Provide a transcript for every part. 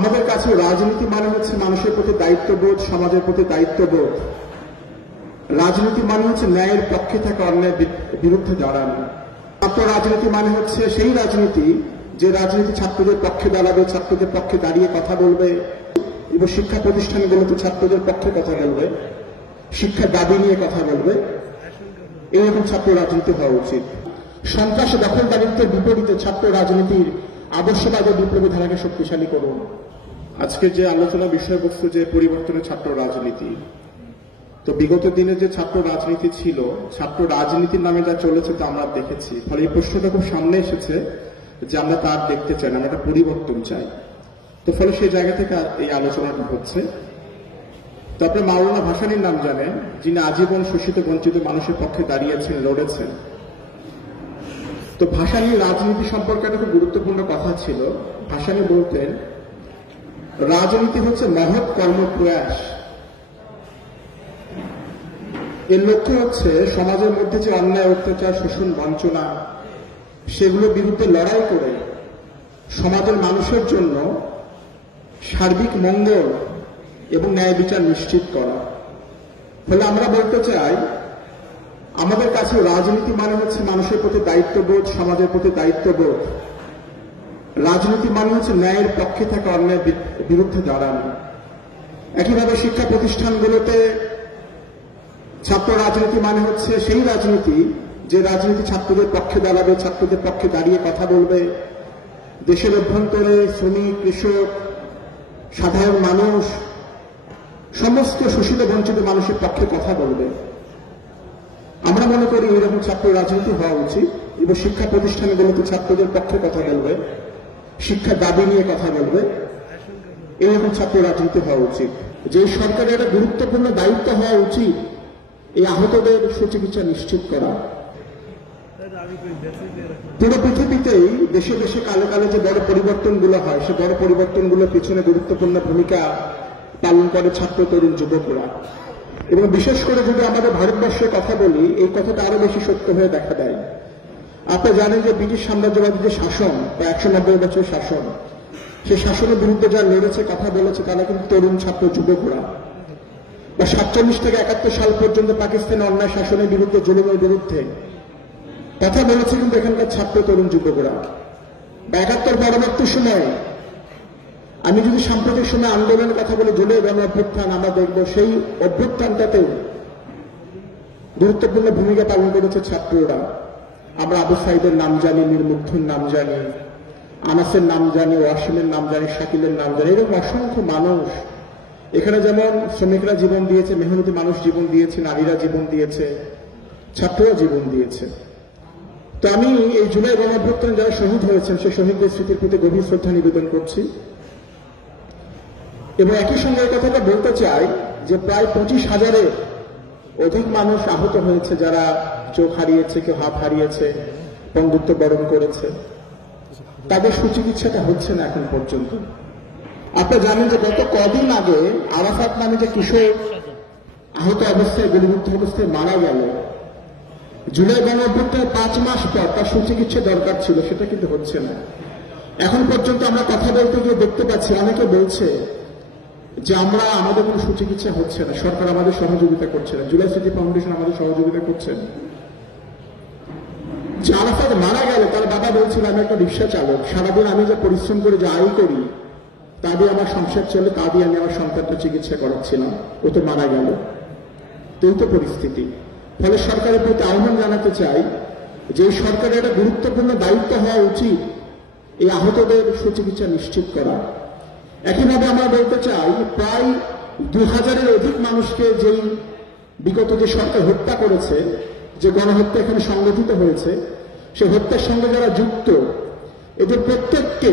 আমাদের কাছে রাজনীতি মানে হচ্ছে মানুষের প্রতি দায়িত্ববোধ, সমাজের প্রতি দায়িত্ববোধ। রাজনীতি মানে হচ্ছে ন্যায়ের পক্ষে থাকা, অন্যায়ের বিরুদ্ধে দাঁড়ানো। ছাত্র রাজনীতি মানে হচ্ছে সেই রাজনীতি যে রাজনীতি ছাত্রদের পক্ষে দাঁড়াবে, ছাত্রদের পক্ষে দাঁড়িয়ে কথা বলবে এবং শিক্ষা প্রতিষ্ঠানগুলোতে ছাত্রদের পক্ষে কথা বলবে, শিক্ষার দাবি নিয়ে কথা বলবে। এইরকম ছাত্র রাজনীতি হওয়া উচিত। সন্ত্রাস দখলদারিত্বের বিপরীতে ছাত্র রাজনীতির আদর্শবাদের বিপ্লবী ধারাকে শক্তিশালী করুন। আজকে যে আলোচনা বিষয়বস্তু যে পরিবর্তনের ছাত্র রাজনীতি, তো বিগত দিনে যে ছাত্র রাজনীতি ছিল, ছাত্র রাজনীতির নামে যা চলেছে তা আমরা দেখেছি। ফলে এই প্রশ্নটা খুব সামনে এসেছে যে আমরা তার দেখতে চাই না, আমরা একটা পরিবর্তন চাই। তো ফলে সেই জায়গা থেকে এই আলোচনাটা হচ্ছে। তো আপনি মাওলানা ভাসানীর নাম জানেন, যিনি আজীবন শোষিত বঞ্চিত মানুষের পক্ষে দাঁড়িয়েছেন, লড়েছেন। তো ভাসানীর রাজনীতি সম্পর্কে একটা খুব গুরুত্বপূর্ণ কথা ছিল। ভাসানী বলতেন, রাজনীতি হচ্ছে মহৎ কর্মপ্রয়াস। এর লক্ষ্য হচ্ছে সমাজের মধ্যে যে অন্যায়, অত্যাচার, শোষণ, বঞ্চনা, সেগুলোর বিরুদ্ধে লড়াই করে সমাজের মানুষের জন্য সার্বিক মঙ্গল এবং ন্যায় বিচার নিশ্চিত করা। ফলে আমরা বলতে চাই, আমাদের কাছে রাজনীতি মানে হচ্ছে মানুষের প্রতি দায়িত্ববোধ, সমাজের প্রতি দায়িত্ববোধ। রাজনীতি মানে হচ্ছে ন্যায়ের পক্ষে থাকা, অন্যায়ের বিরুদ্ধে দাঁড়ানো। একইভাবে শিক্ষা প্রতিষ্ঠানগুলোতে ছাত্র রাজনীতি মানে হচ্ছে সেই রাজনীতি যে রাজনীতি ছাত্রদের পক্ষে দাঁড়াবে, ছাত্রদের পক্ষে দাঁড়িয়ে কথা বলবে, দেশের অভ্যন্তরে শ্রমিক, কৃষক, সাধারণ মানুষ, সমস্ত শোষিত বঞ্চিত মানুষের পক্ষে কথা বলবে। আমরা মনে করি এরকম ছাত্র রাজনীতি হওয়া উচিত এবং শিক্ষা প্রতিষ্ঠানগুলোতে ছাত্রদের পক্ষে কথা বলবে, শিক্ষার দাবি নিয়ে কথা বলবে। এরকম ছাত্র রাজনীতি হওয়া উচিত। যে সরকারের একটা গুরুত্বপূর্ণ দায়িত্ব হওয়া উচিত এই আহতদের সুচিকিৎসা নিশ্চিত করা। পুরো পৃথিবীতেই দেশে দেশে কালে কালে যে বড় পরিবর্তনগুলো হয়, সে বড় পরিবর্তনগুলোর পিছনে গুরুত্বপূর্ণ ভূমিকা পালন করে ছাত্র, তরুণ, যুবকরা। এবং বিশেষ করে যদি আমাদের ভারতবর্ষের কথা বলি, এই কথাটা আরো বেশি সত্য হয়ে দেখা দেয়। আপনারা জানেন যে ব্রিটিশ সাম্রাজ্যবাদী যে শাসন, বা 190 বছরের শাসন, সেই শাসনের বিরুদ্ধে যারা লড়েছে, কথা বলেছে, তারা কিন্তু তরুণ, ছাত্র, যুবকরা। বা 47 থেকে 71 সাল পর্যন্ত পাকিস্তানের অন্যায় শাসনের বিরুদ্ধে, জুলুমের বিরুদ্ধে কথা বলেছে কিন্তু এখানকার ছাত্র, তরুণ, যুবকরা। বা 71 পরবর্তী সময়, আমি যদি সাম্প্রতিক সময় আন্দোলনের কথা বলি, জুলাই গণ অভ্যুত্থান, আমরা দেখব সেই অভ্যুত্থানটাতেও গুরুত্বপূর্ণ ভূমিকা পালন করেছে ছাত্ররা। আমরা আবু সাইদের নাম জানি, মীর মুগ্ধর নাম জানি, আনাসের নাম জানি, ওয়াসিমের নাম জানি, শাকিলের নাম জানি। এরকম অসংখ্য মানুষ এখানে, যেমন শ্রমিকরা জীবন দিয়েছে, মেহনতি মানুষ জীবন দিয়েছে, নারীরা জীবন দিয়েছে, ছাত্ররা জীবন দিয়েছে। তো আমি এই জুলাই গণ অভ্যুত্থানে যারা শহীদ হয়েছেন, সেই শহীদদের স্মৃতির প্রতি গভীর শ্রদ্ধা নিবেদন করছি। এবং একই সঙ্গে এই কথাটা বলতে চাই যে প্রায় 25,000-এর অধিক মানুষ আহত হয়েছে, যারা চোখ হারিয়েছে, কেউ হাত হারিয়েছে, বন্ধুত্ব বরণ করেছে। তাদের সুচিকিৎসাটা হচ্ছে না এখন পর্যন্ত। আপনারা জানেন যে গত কদিন আগে আরাফাত নামে যে কিশোর আহত অবস্থায়, গুলিবিদ্ধ অবস্থায় মারা গেল, জুলাই গণ অভ্যুত্থানের 5 মাস পর তার সুচিকিৎসা দরকার ছিল, সেটা কিন্তু হচ্ছে না। এখন পর্যন্ত আমরা কথা বলতে গিয়ে দেখতে পাচ্ছি অনেকে বলছে যে আমাদের কোনো সুচিকিৎসা হচ্ছে না, সরকার আমাদের সহযোগিতা করছে না, জুলাই স্মৃতি ফাউন্ডেশন আমাদের সহযোগিতা করছে না। যে আরাফাত মারা গেল, তার বাবা বলছিল, আমি একটা রিক্সা চালক, সারাদিন আমি যে পরিশ্রম করে যে আয় করি, তা দিয়ে আমার সংসার চলে, তা দিয়ে আমি আমার সন্তানটা চিকিৎসা করাচ্ছিলাম, ও তো মারা গেল। তো এই তো পরিস্থিতি। ফলে সরকারের প্রতি আহ্বান জানাতে চাই যে এই সরকারের একটা গুরুত্বপূর্ণ দায়িত্ব হওয়া উচিত এই আহতদের সুচিকিৎসা নিশ্চিত করা। একইভাবে আমরা বলতে চাই, প্রায় 2000-এর অধিক মানুষকে যেই বিগত যে সরকার হত্যা করেছে, যে গণহত্যা এখানে সংগঠিত হয়েছে, সেই হত্যার সঙ্গে যারা যুক্ত, এদের প্রত্যেককে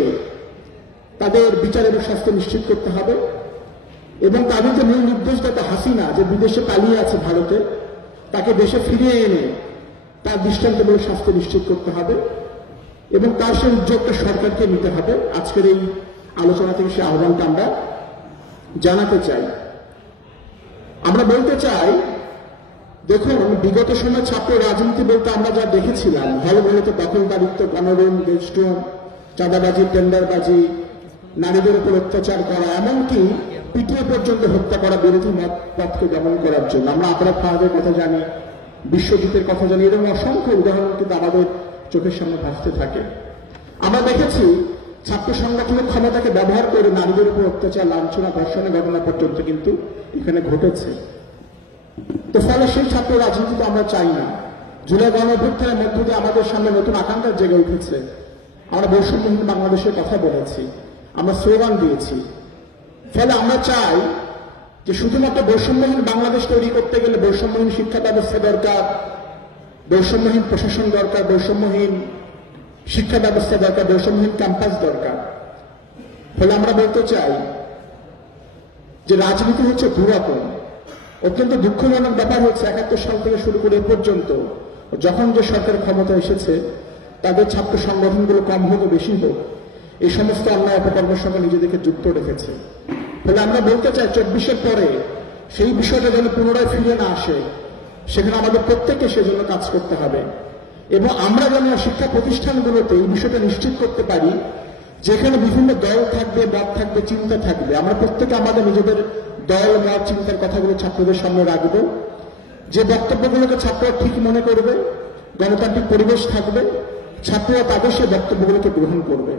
তাদের বিচার এবং শাস্তি নিশ্চিত করতে হবে। এবং তাদের যে মূল নির্দেশদাতা হাসিনা, যে বিদেশে পালিয়ে আছে ভারতে, তাকে দেশে ফিরিয়ে এনে তার দৃষ্টান্তমূলক শাস্তি নিশ্চিত করতে হবে এবং তার সেই উদ্যোগটা সরকারকে নিতে হবে। আজকের এই আলোচনা থেকে সেই আহ্বানটা আমরা জানাতে চাই। আমরা বলতে চাই, দেখুন, বিগত সময় ছাত্র রাজনীতি বলতে আমরা যা দেখেছিলাম, ভালো ভালো তো দখলদারিত্ব, গণরুম, গেস্টরুম, চাঁদাবাজি, টেন্ডারবাজি, নারীদের উপর অত্যাচার করা, এমনকি পিটিয়ে পর্যন্ত হত্যা করা বিরোধী পথকে দমন করার জন্য। আমরা আবরার ফাহাদের কথা জানি, বিশ্বজিতের কথা জানি, এরকম অসংখ্য উদাহরণ কিন্তু আমাদের চোখের সামনে ভাসতে থাকে। আমরা দেখেছি ছাত্র সংগঠনের ক্ষমতাকে ব্যবহার করে নারীদের উপর অত্যাচার, লাঞ্ছনা, ধর্ষণের ঘটনা পর্যন্ত কিন্তু এখানে ঘটেছে। তো ফলে সেই ছাত্র রাজনীতি তো আমরা চাই না। জুলাই গণঅভ্যুত্থানের মধ্য দিয়ে আমাদের সামনে নতুন আকাঙ্ক্ষার জেগে উঠেছে। আমরা বৈষম্যহীন বাংলাদেশের কথা বলেছি, আমরা স্লোগান দিয়েছি। ফলে আমরা চাই যে শুধুমাত্র বৈষম্যহীন বাংলাদেশ তৈরি করতে গেলে বৈষম্যহীন শিক্ষা ব্যবস্থা দরকার, বৈষম্যহীন প্রশাসন দরকার, বৈষম্যহীন শিক্ষা ব্যবস্থা দরকার, বৈষম্যহীন ক্যাম্পাস দরকার। ফলে আমরা বলতে চাই যে রাজনীতি হচ্ছে দুরকম। অত্যন্ত দুঃখজনক ব্যাপার হচ্ছে 71 সাল থেকে শুরু করে এ পর্যন্ত যখন যে সরকার ক্ষমতা এসেছে তাদের ছাত্র সংগঠনগুলো কম হোক বেশি হোক এই সমস্ত অন্যায় অপকর্মের সঙ্গে নিজেদেরকে যুক্ত রেখেছে। ফলে আমরা বলতে চাই 24-এর পরে সেই বিষয়টা যেন পুনরায় ফিরে না আসে, সেখানে আমাদের প্রত্যেককে সেজন্য কাজ করতে হবে। এবং আমরা যেন শিক্ষা প্রতিষ্ঠানগুলোতে এই বিষয়টা নিশ্চিত করতে পারি যেখানে বিভিন্ন দল থাকবে, মত থাকবে, চিন্তা থাকবে, আমরা প্রত্যেকে আমাদের নিজেদের দল, মত, চিন্তার কথাগুলো ছাত্রদের সামনে রাখবো। যে বক্তব্যগুলোকে ছাত্ররা ঠিক মনে করবে, গণতান্ত্রিক পরিবেশ থাকবে, ছাত্ররা তাদের সেই বক্তব্যগুলোকে গ্রহণ করবে।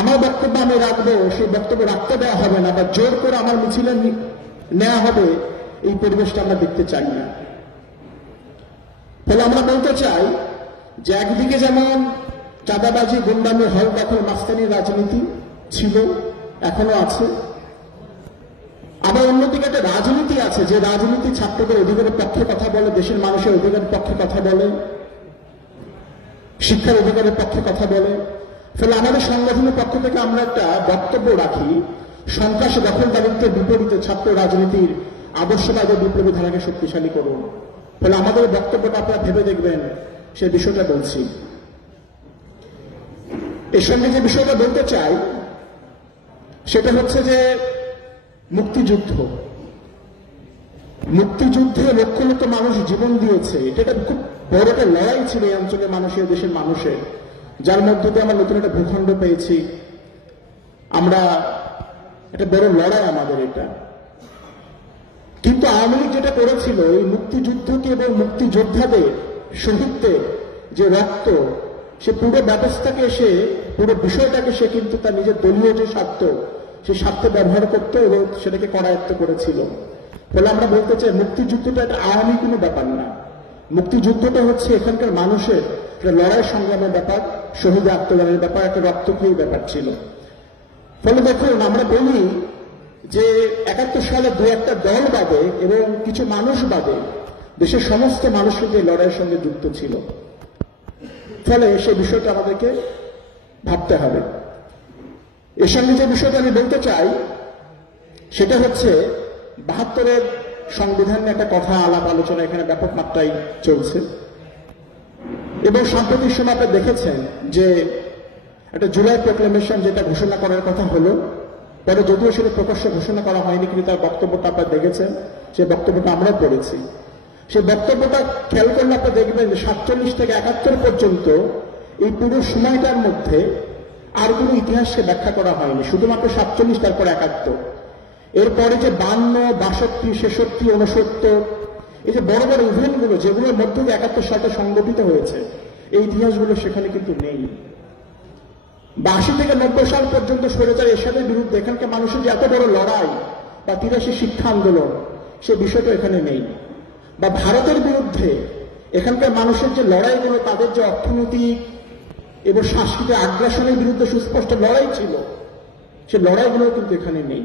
আমার বক্তব্য আমি রাখবো, সেই বক্তব্য রাখতে দেওয়া হবে না বা জোর করে আমার মিছিলে নেওয়া হবে, এই পরিবেশটা আমরা দেখতে চাই না। ফলে আমরা বলতে চাই যে একদিকে যেমন চাঁদাবাজি, গুন্ডামি, হল দখল, মাস্তানির রাজনীতি ছিল, এখনো আছে, আবার অন্যদিকে একটা রাজনীতি আছে যে রাজনীতি ছাত্রদের অধিকারের পক্ষে কথা বলে, দেশের মানুষের অধিকারের পক্ষে কথা বলে, শিক্ষার অধিকারের পক্ষে কথা বলে। ফলে আমাদের সংগঠনের পক্ষ থেকে আমরা একটা বক্তব্য রাখি, সন্ত্রাস, দখলদারিত্বের বিপরীতে ছাত্র রাজনীতির আদর্শবাদের বিপ্লবী ধারাকে শক্তিশালী করুন। ফলে আমাদের বক্তব্যটা আপনারা ভেবে দেখবেন, সে বিষয়টা বলছি। এর সঙ্গে যে বিষয়টা বলতে চাই সেটা হচ্ছে যে মুক্তিযুদ্ধ। মুক্তিযুদ্ধে লক্ষ লক্ষ মানুষ জীবন দিয়েছে। এটা খুব বড় একটা লড়াই ছিল এই অঞ্চলের মানুষের, দেশের মানুষের, যার মধ্য দিয়ে আমরা নতুন একটা ভূখণ্ড পেয়েছি। আমরা একটা বড় লড়াই আমাদের এটা। কিন্তু আওয়ামী লীগ যেটা করেছিল, এই মুক্তিযুদ্ধকে এবং মুক্তিযোদ্ধাদের, শহীদদের যে রক্ত, সে পুরো ব্যবস্থাকে, সে পুরো বিষয়টাকে সে কিন্তু তার নিজের দলীয় যে স্বার্থ, সে স্বার্থে ব্যবহার করত এবং সেটাকে করায়ত্ত করেছিল। ফলে আমরা বলতে চাই মুক্তিযুদ্ধটা একটা আওয়ামী কোনো ব্যাপার না। মুক্তিযুদ্ধটা হচ্ছে এখানকার মানুষের একটা লড়াই সংগ্রামের ব্যাপার, শহীদ আত্মদানের ব্যাপার, একটা রক্তক্ষয়ী ব্যাপার ছিল। ফলে দেখুন, আমরা বলি যে 71 সালে দু একটা দল বাদে এবং কিছু মানুষ বাদে দেশের সমস্ত মানুষ কিন্তু এই লড়াইয়ের সঙ্গে যুক্ত ছিল। ফলে সে বিষয়টা আমাদেরকে ভাবতে হবে। এর সঙ্গে যে বিষয়টা আমি বলতে চাই সেটা হচ্ছে 72-এর সংবিধান নিয়ে একটা কথা, আলাপ আলোচনা এখানে ব্যাপক মাত্রায় চলছে। এবং সাম্প্রতিক সময় আপনি দেখেছেন যে একটা জুলাই প্রোক্লেমেশন যেটা ঘোষণা করার কথা হলো, পরে যদিও সেটা প্রকাশ্যে ঘোষণা করা হয়নি, কিন্তু তার বক্তব্যটা আপনারা দেখেছেন, সেই বক্তব্যটা আমরা পড়েছি। সেই বক্তব্যটা খেয়াল করলে আপনি দেখবেন যে 47 থেকে 71 পর্যন্ত এই পুরো সময়টার মধ্যে আর কোনো ইতিহাসকে ব্যাখ্যা করা হয়নি, শুধুমাত্র 47, তারপর 71। এরপরে যে 52, 62, 66, 69, এই যে বড় বড় ইভেন্টগুলো যেগুলোর মধ্য দিয়ে 71 সালটা সংগঠিত হয়েছে, এই ইতিহাসগুলো সেখানে কিন্তু নেই। 82 থেকে 90 সাল পর্যন্ত স্বৈরাচার এরশাদের বিরুদ্ধে এখানকার মানুষের যে এত বড় লড়াই বা 83 শিক্ষা আন্দোলন, সে বিষয়টা এখানে নেই। বা ভারতের বিরুদ্ধে এখানকার মানুষের যে লড়াইগুলো, তাদের যে অর্থনৈতিক এবং সাংস্কৃতিক আগ্রাসনের বিরুদ্ধে সুস্পষ্ট লড়াই ছিল, সে লড়াইগুলো কিন্তু এখানে নেই।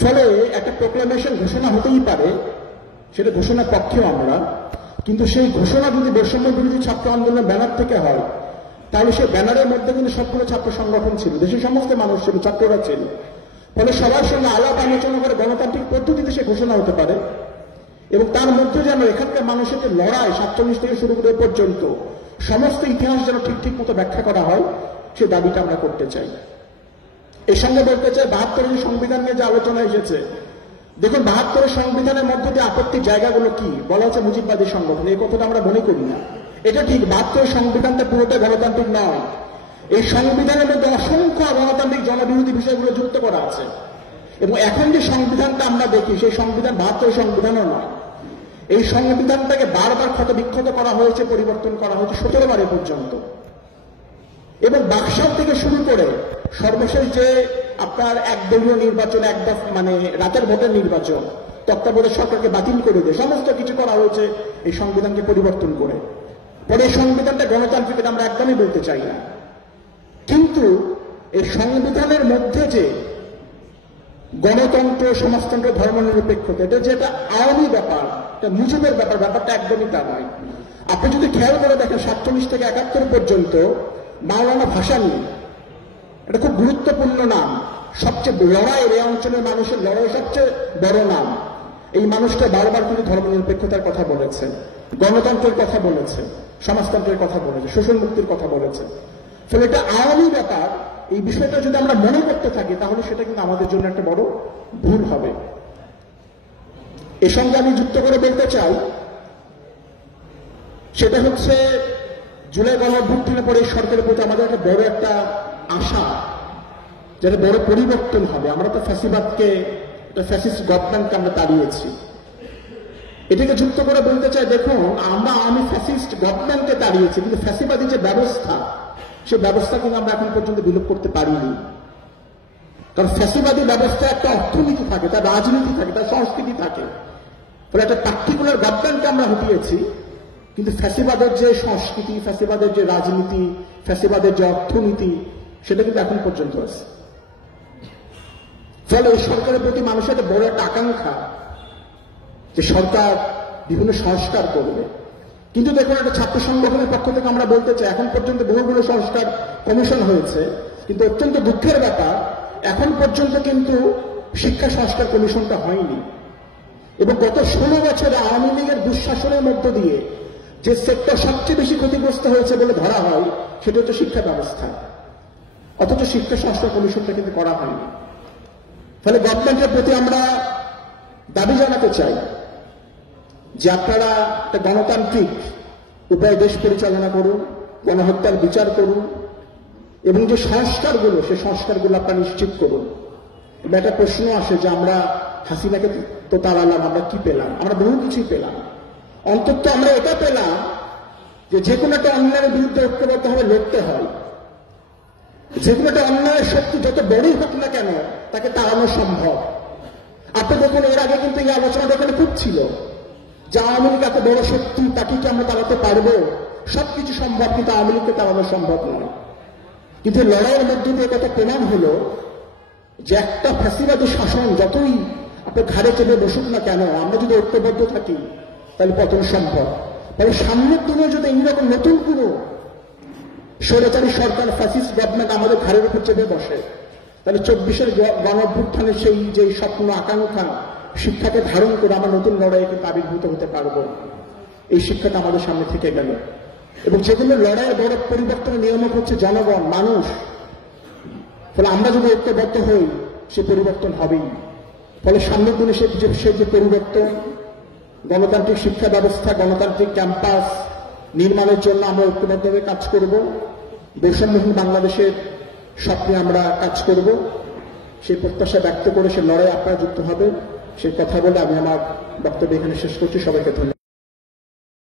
ফলে একটা প্রোক্লামেশন ঘোষণা হতেই পারে, সেটা ঘোষণার পক্ষেও আমরা, কিন্তু সেই ঘোষণা যদি বৈষম্য বিরোধী ছাত্র আন্দোলনের ব্যানার থেকে হয়, তাহলে সেই ব্যানারের মধ্যে কিন্তু সবগুলো ছাত্র সংগঠন ছিল, দেশের সমস্ত মানুষ ছিল, ছাত্ররা ছিল। ফলে সবার সঙ্গে আলাপ আলোচনা করে গণতান্ত্রিক পদ্ধতিতে সে ঘোষণা হতে পারে এবং তার মধ্যে যেন এখানকার মানুষের যে লড়াই 47 থেকে শুরু করে পর্যন্ত সমস্ত ইতিহাস যেন ঠিক মতো ব্যাখ্যা করা হয়, সে দাবিটা আমরা করতে চাই। এর সঙ্গে বলতে চাই 72-এর সংবিধান নিয়ে যে আলোচনা এসেছে, দেখুন 72-এর সংবিধানের মধ্যে দিয়ে আপত্তির জায়গাগুলো কি বলা হচ্ছে মুজিববাদী সংগঠন, এই কথাটা আমরা মনে করি না। এটা ঠিক, 72-এর সংবিধানটা পুরোটা গণতান্ত্রিক নয়। এই সংবিধানের মধ্যে অসংখ্য গণতান্ত্রিক জনবিরোধী বিষয়গুলো যুক্ত করা আছে। এবং এখন যে সংবিধানটা আমরা দেখি, সেই সংবিধান ভারতীয় সংবিধানও নয়। এই সংবিধানটাকে বারবার ক্ষত বিক্ষত করা হয়েছে, পরিবর্তন করা হয়েছে 17 বারে পর্যন্ত। এবং বাকশাল থেকে শুরু করে সর্বশেষ যে আপনার একদলীয় নির্বাচন, মানে রাতের ভোটের নির্বাচন, তত্ত্বাবধায়ক সরকারকে বাতিল করে দিয়ে সমস্ত কিছু করা হয়েছে এই সংবিধানকে পরিবর্তন করে। পরে এই সংবিধানটা গণতান্ত্রিক আমরা একদমই বলতে চাই না। কিন্তু এই সংবিধানের মধ্যে যে গণতন্ত্র, সমাজতন্ত্র, ধর্মনিরপেক্ষতা, এটা যে একটা আওয়ামী ব্যাপার, এটা মুজিবের ব্যাপার, ব্যাপারটা একদমই তা নয়। আপনি যদি খেয়াল করে দেখেন 47 থেকে 71 পর্যন্ত মাওলানা ভাসানী, এটা খুব গুরুত্বপূর্ণ নাম, সবচেয়ে লড়াইয়ের, এই অঞ্চলের মানুষের লড়াই সবচেয়ে বড় নাম। এই মানুষটা বারবার কিন্তু ধর্মনিরপেক্ষতার কথা বলেছে, গণতন্ত্রের কথা বলেছে, সমাজতন্ত্রের কথা বলেছে, শোষণ মুক্তির কথা বলেছে। ফলে এটা আওয়ামী ব্যাপার, এই বিষয়টা যদি আমরা মনে করতে থাকি তাহলে সেটা কিন্তু আমাদের জন্য একটা বড় ভুল হবে। এর সঙ্গে আমি যুক্ত করে বলতে চাই, সেটা হচ্ছে জুলাই গণঅভ্যুত্থানের পরে সরকারের প্রতি আমাদের একটা বড় একটা আশা, যেটা বড় পরিবর্তন হবে। আমরা তো ফ্যাসিবাদকে, একটা ফ্যাসিস্ট গভর্নমেন্টকে আমরা তাড়িয়েছি। এটাকে যুক্ত করে বলতে চাই, দেখুন আমি ফ্যাসিস্ট গভর্নমেন্টকে তাড়িয়েছি, কিন্তু ফ্যাসিবাদী যে ব্যবস্থা, সে ব্যবস্থা কিন্তু আমরা এখন পর্যন্ত বিলোপ করতে পারিনি। কারণ ফ্যাসিবাদী ব্যবস্থা একটা অর্থনীতি থাকে, তার রাজনীতি থাকে, তার সংস্কৃতি থাকে। ফলে একটা পার্টিকুলার গভর্নমেন্টকে আমরা হটিয়েছি, কিন্তু ফ্যাসিবাদের যে সংস্কৃতি, ফ্যাসিবাদের যে রাজনীতি, ফ্যাসিবাদের যে অর্থনীতি, সেটা কিন্তু এখন পর্যন্ত আছে। ফলে এই সরকারের প্রতি মানুষের একটা বড় একটা আকাঙ্ক্ষা যে সরকার বিভিন্ন সংস্কার করবে। কিন্তু দেখুন, একটা ছাত্র সংগঠনের পক্ষ থেকে আমরা বলতে চাই, এখন পর্যন্ত বহুগুলো সংস্কার কমিশন হয়েছে, কিন্তু অত্যন্ত দুঃখের ব্যাপার এখন পর্যন্ত কিন্তু শিক্ষা সংস্কার কমিশনটা হয়নি। এবং গত 16 বছরে আওয়ামী লীগের দুঃশাসনের মধ্য দিয়ে যে সেক্টর সবচেয়ে বেশি ক্ষতিগ্রস্ত হয়েছে বলে ধরা হয়, সেটা হচ্ছে শিক্ষা ব্যবস্থা। অথচ শিক্ষা সংস্কার কমিশনটা কিন্তু করা হয়নি। ফলে গভর্নমেন্টের প্রতি আমরা দাবি জানাতে চাই যে আপনারা একটা গণতান্ত্রিক উপায়ে দেশ পরিচালনা করুন, গণহত্যার বিচার করুন, এবং যে সংস্কারগুলো, সেই সংস্কারগুলো আপনারা নিশ্চিত করুন। এবং একটা প্রশ্ন আসে যে আমরা হাসিনাকে তো তাড়ালাম, আমরা কি পেলাম? আমরা বহু কিছুই পেলাম। অন্তত আমরা এটা পেলাম যে কোনো একটা অন্যায়ের বিরুদ্ধে ঐক্যবদ্ধভাবে লড়তে হয়। যে কোনো একটা অন্যায়ের শক্তি যত বড়ই হোক না কেন, তাকে তাড়ানো সম্ভব। আপনি দেখুন, এর আগে কিন্তু এই আলোচনাটা এখানে খুব ছিল যে আওয়ামী লীগ এত বড় শক্তি, তাকে কি আমরা তাড়াতে পারবো? সবকিছু সম্ভব, কিন্তু আওয়ামী লীগকে তাড়ানো সম্ভব নয়। কিন্তু লড়াইয়ের মধ্যে দিয়ে কথা প্রমাণ হলো যে একটা ফ্যাসিবাদী শাসন যতই আপনার ঘাড়ে চেপে বসুক না কেন, আমরা যদি ঐক্যবদ্ধ থাকি তাহলে পতন সম্ভব। তাহলে সামনের দিনে যদি এইরকম নতুন কোনো স্বৈরাচারী সরকার, ফ্যাসিস্ট গভর্নমেন্ট আমাদের ঘাড়ের উপর চেপে বসে, তাহলে 24-এর গণঅভ্যুত্থানের সেই যে স্বপ্ন, আকাঙ্ক্ষা, শিক্ষাকে ধারণ করে আমরা নতুন লড়াইয়ে কিন্তু আবির্ভূত হতে পারবো। এই শিক্ষাটা আমাদের সামনে থেকে গেল। এবং যেগুলো লড়াইয়ের বড় পরিবর্তনের নিয়ামক হচ্ছে জনগণ, মানুষ। ফলে আমরা যদি ঐক্যবদ্ধ হই, সে পরিবর্তন হবেই। ফলে সামনের দিনে সে যে পরিবর্তন, গণতান্ত্রিক শিক্ষা ব্যবস্থা, গণতান্ত্রিক ক্যাম্পাস নির্মাণের জন্য আমরা ঐক্যবদ্ধভাবে কাজ করব। বৈষম্যহীন বাংলাদেশের স্বপ্নে আমরা কাজ করব। সেই প্রত্যাশা ব্যক্ত করে সে লড়াই আপনারা যুক্ত হবে, সেই কথা বলে আমি আমার বক্তব্য এখানে শেষ করছি। সবাইকে ধন্যবাদ।